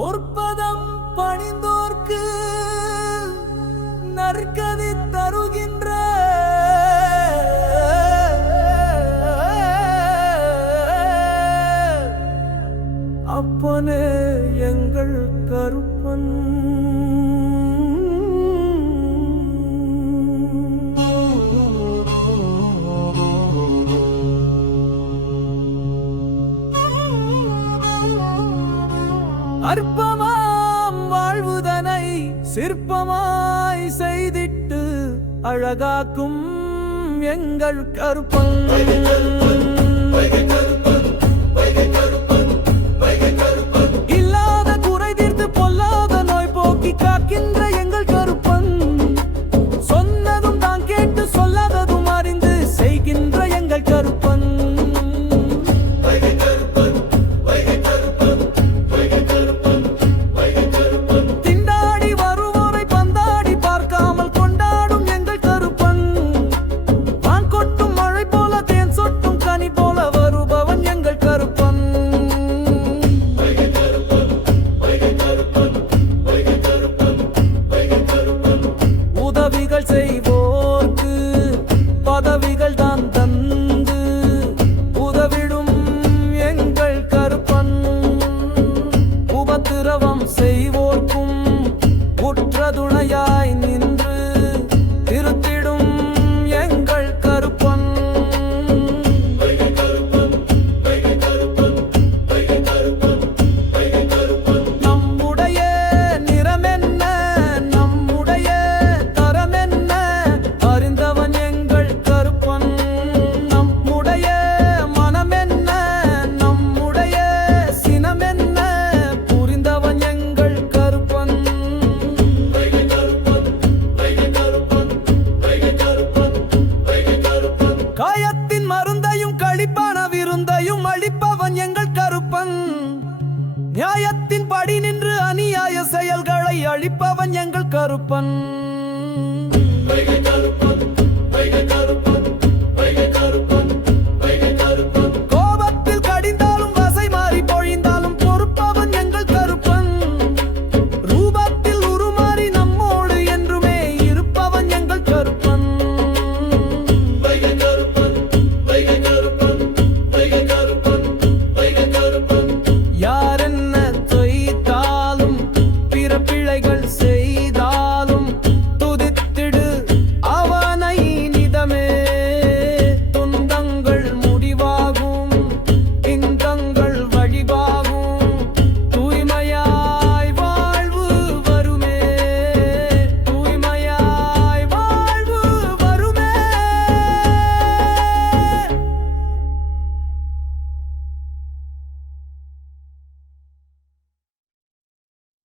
பொற்பதம் பணிந்தோர்க்கு நற்கதி தருகின்ற அப்பனே எங்கள் கருப்பன். அற்பமாம் வாழ்வுதனை சிற்பமாய் செய்திட்டு அழகாக்கும் எங்கள் கருப்பன். இல்லாத குறை தீர்த்து பொல்லாத நோய் போக்கி காக்கின்ற எங்கள் கருப்பன். சொன்னதும் தான் கேட்டு சொல்லாததும் அறிந்து செய்கின்ற எங்கள் கருப்பன். திண்டாடி வருவோரை பந்தாடி பார்க்காமல் கொண்டாடும் எங்கள் கருப்பன். வான் கொட்டும் மழை போல தேன் சொட்டும் கனி போல வருபவன் எங்கள் கருப்பன். உதவிகள் செய்வோர்க்கு பதவிகள் தான் தந்து உதவிடும் எங்கள் கருப்பன். உபத்திரவம் செய்வோர்க்கும் உற்றதுணையாய் நின்று திருத்திடும் எங்கள் கருப்பன். நம்முடைய நிறமென்ன நம்முடைய தரமென்ன அறிந்தவன் எங்கள் கருப்பன். நம்முடைய மனமென்ன நம்முடைய சினமென்ன புரிந்தவன் எங்கள் கருப்பன். காயத்தின் மருந்தையும் களிப்பான விருந்தையும் அளிப்பவன் எங்கள் கருப்பன். நியாயத்தின் படி நின்று அநியாய செயல்களை அழிப்பவன் எங்கள் கருப்பன்.